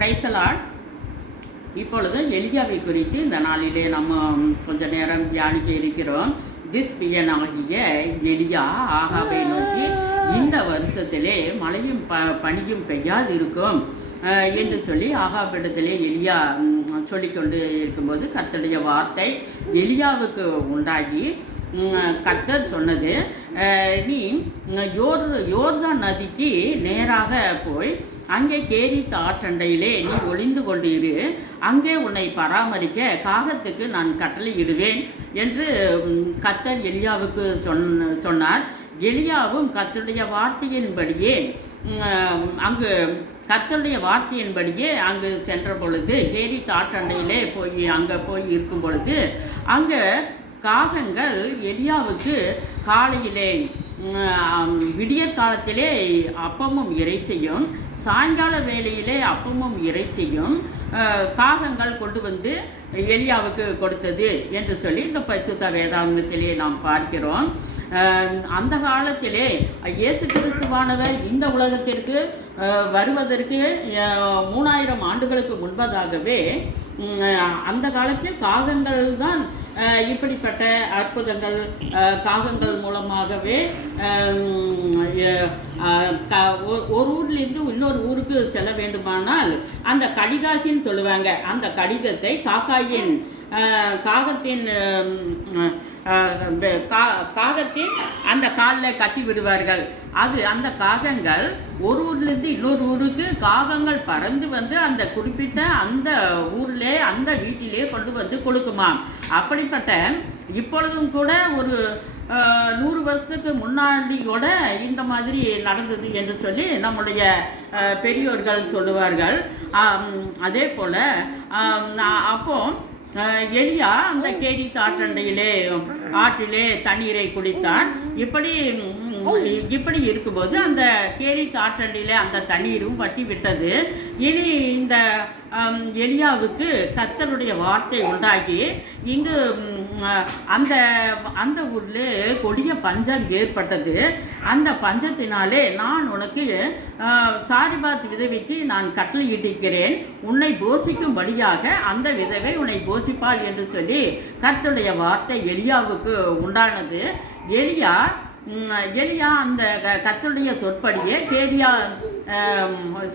Praise the Lord. இப்பொழுது எலியாவை குறித்து இந்த நாளிலே நம்ம கொஞ்ச நேரம் தியானிக்க இருக்கிறோம். திஸ்பியனாகிய எலியா ஆகாபை நோக்கி, இந்த வருஷத்திலே மழையும் பனியும் பெய்யாது இருக்கும் என்று சொல்லி ஆகாபிடத்திலே எலியா சொல்லிக்கொண்டு இருக்கும்போது கர்த்தருடைய வார்த்தை எலியாவுக்கு உண்டாகி கர்த்தர் சொன்னது, நீ யோர்தான் நதிக்கு நேராக போய் அங்கே கேரித் ஆற்றண்டையிலே நீ ஒளிந்து கொண்டு இரு, அங்கே உன்னை பராமரிக்க காகத்துக்கு நான் கட்டளையிடுவேன் என்று கர்த்தர் எலியாவுக்கு சொன்னார். எலியாவும் கர்த்தருடைய வார்த்தையின்படியே அங்கு சென்ற பொழுது கேரித் ஆற்றண்டையிலே அங்கே போய் இருக்கும் பொழுது அங்கே காகங்கள் எலியாவுக்கு காலையிலே விடியற் காலத்திலே அப்பமும் இறைச்சியும், சாயங்கால வேளையிலே அப்பமும் இறைச்சியும் காகங்கள் கொண்டு வந்து எலியாவுக்கு கொடுத்தது என்று சொல்லி இந்த பரிசுத்த வேதாகமத்திலே நாம் பார்க்கிறோம். அந்த காலத்திலே இயேசு கிறிஸ்துவானவர் இந்த உலகத்திற்கு வருவதற்கு 3000 ஆண்டுகளுக்கு முன்பதாகவே அந்த காலத்தில் காகங்கள் தான் இப்படிப்பட்ட அற்புதங்கள் காகங்கள் மூலமாகவே ஒரு ஊர்லேருந்து இன்னொரு ஊருக்கு செல்ல வேண்டுமானால் அந்த கடிதாசின்னு சொல்லுவாங்க. அந்த கடிதத்தை காகத்தின் அந்த காலில் கட்டி விடுவார்கள். அந்த காகங்கள் ஒரு ஊர்லேருந்து இன்னொரு ஊருக்கு காகங்கள் பறந்து வந்து அந்த குறிப்பிட்ட அந்த ஊரிலே அந்த வீட்டிலே கொண்டு வந்து கொடுக்குமாம். அப்படிப்பட்ட இப்பொழுதும் கூட ஒரு 100 வருஷத்துக்கு முன்னாடி கூட இந்த மாதிரி நடந்தது என்று சொல்லி நம்முடைய பெரியோர்கள் சொல்லுவார்கள். அதே போல் அப்போ எலியா அந்த கேரித் ஆற்றிலே தண்ணீரை குடித்தான். இப்படி இருக்கும்போது அந்த கேரித் ஆற்றண்டையிலே அந்த தண்ணீரும் வற்றி விட்டது. இனி இந்த எலியாவுக்கு கர்த்தருடைய வார்த்தை உண்டாகி, இங்கு அந்த ஊரில் கொடிய பஞ்சம் ஏற்பட்டது. அந்த பஞ்சத்தினாலே நான் உனக்கு சாரிபாத் விதவைக்கு நான் கட்டளையிட்டிருக்கிறேன், உன்னை போஷிக்கும்படியாக அந்த விதவை உன்னை போஷிப்பாள் என்று சொல்லி கர்த்தருடைய வார்த்தை எலியாவுக்கு உண்டானது. எலியா அந்த கர்த்தருடைய சொற்படியே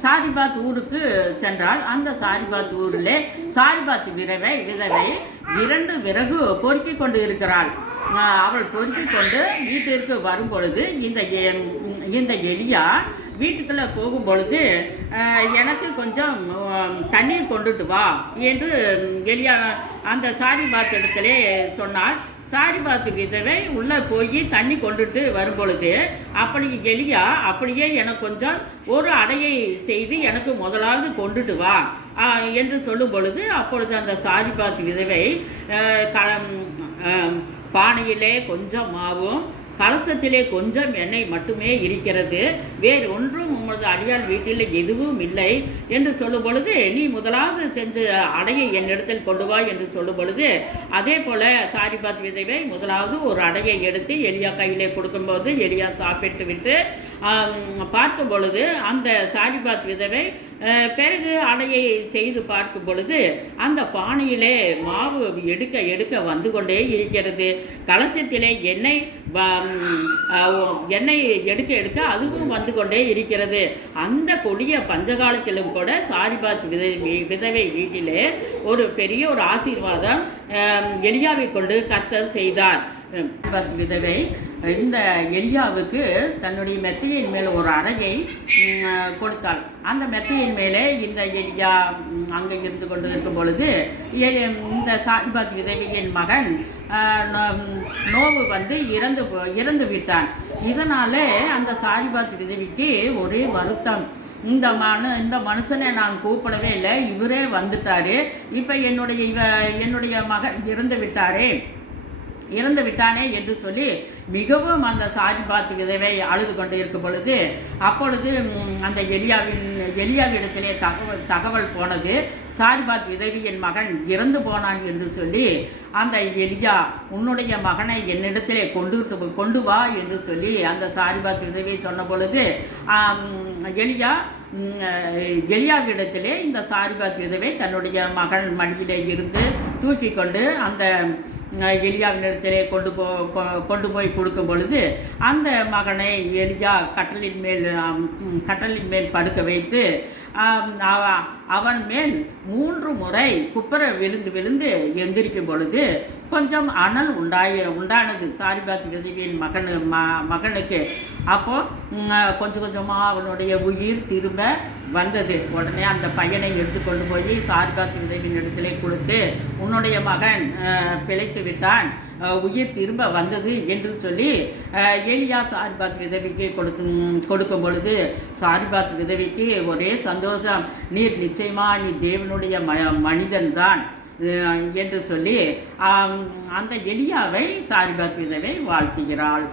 சாரிபாத் ஊருக்கு சென்றால் அந்த சாரிபாத் ஊரிலே சாரிபாத் விதவை 2 விறகு பொறுக்கி கொண்டு இருக்கிறாள். அவள் பொறுக்கி கொண்டு வீட்டிற்கு வரும் பொழுது இந்த எலியா வீட்டுக்குள்ளே போகும் பொழுது, எனக்கு கொஞ்சம் தண்ணீர் கொண்டுட்டு வா என்று எலியா அந்த சாரிபாத் இடத்திலே சொன்னால், சாரிபாத் விதவை உள்ளே போய் தண்ணி கொண்டுட்டு வரும் பொழுது எலியா அப்படியே எனக்கு கொஞ்சம் ஒரு அடையை செய்து எனக்கு முதலாவது கொண்டுட்டு வா என்று சொல்லும் பொழுது, அப்பொழுது அந்த சாரிபாத் விதவை பானையிலே கொஞ்சம் மாவும் கலசத்திலே கொஞ்சம் எண்ணெய் மட்டுமே இருக்கிறது, வேறு ஒன்றும் உமது அடியாள் வீட்டில் எதுவும் இல்லை என்று சொல்லும் பொழுது, நீ முதலாவது செஞ்ச அடையை என்னிடத்தில் கொண்டு வா என்று சொல்லும் பொழுது, அதே போல் சாரிபாத் விதவை முதலாவது ஒரு அடையை எடுத்து எலியா கையிலே கொடுக்கும்போது எலியா சாப்பிட்டு விட்டு பார்க்கும் பொழுது அந்த சாரிபாத் விதவை பிறகு அடையை செய்து பார்க்கும் பொழுது அந்த பானையிலே மாவு எடுக்க வந்து கொண்டே இருக்கிறது. கலசத்திலே எண்ணெய் எடுக்க அதுவும் வந்து கொண்டே இருக்கிறது. அந்த கொடிய பஞ்சகாலத்திலும் கூட சாரிபாத் விதவை வீட்டிலே ஒரு பெரிய ஒரு ஆசீர்வாதம் எலியாவை கொண்டு கர்த்தர் செய்தார். விதவை இந்த எலியாவுக்கு தன்னுடைய மெத்தையின் மேல் ஒரு அறையை கொடுத்தாள். அந்த மெத்தையின் மேலே இந்த எலியா அங்கே இருந்து கொண்டு இருக்கும் பொழுது இந்த சாரிபாத் விதவையின் மகன் நோவு வந்து இறந்து விட்டான். இதனாலே அந்த சாரிபாத் விதவிக்கு ஒரே வருத்தம். இந்த மனுஷனை நான் கூப்பிடவே இல்லை, இவரே வந்துட்டாரு, இப்போ என்னுடைய மகன் இறந்து விட்டானே என்று சொல்லி மிகவும் அந்த சாரிபாத் விதவை அழுது கொண்டு இருக்கும் பொழுது, அப்பொழுது அந்த எலியாவிடத்திலே தகவல் போனது, சாரிபாத் விதவியின் மகன் இறந்து போனான் என்று சொல்லி அந்த எலியா, உன்னுடைய மகனை என்னிடத்திலே கொண்டு வா என்று சொல்லி அந்த சாரிபாத் விதவை சொன்ன பொழுது எலியா எலியாவிடத்திலே இந்த சாரிபாத் விதவை தன்னுடைய மகன் மடியிலே இருந்து தூக்கி கொண்டு அந்த எலியாவினிடத்திலே கொண்டு போய் கொடுக்கும் பொழுது அந்த மகனை எலியா கட்டலின் மேல் படுக்க வைத்து அவன் மேல் 3 முறை குப்புற விழுந்து எந்திரிக்கும் பொழுது கொஞ்சம் அனல் உண்டானது சாரிபாத் விதவியின் மகனுக்கு. அப்போது கொஞ்சமாக அவனுடைய உயிர் திரும்ப வந்தது. உடனே அந்த பையனை எடுத்துக்கொண்டு போய் சாரிபாத் விதவியின் இடத்திலே கொடுத்து, உன்னுடைய மகன் பிழைத்து விட்டான், உயிர் திரும்ப வந்தது என்று சொல்லி எலியா சாரிபாத் விதவிக்கு கொடுக்கும் பொழுது சாரிபாத் விதவிக்கு ஒரே சந்தோஷம். நீர் நிச்சயமாக நீ தேவனுடைய மனிதன்தான் என்று சொல்லி அந்த எலியாவை சாரிபாத் விதவை வாழ்த்துகிறாள்.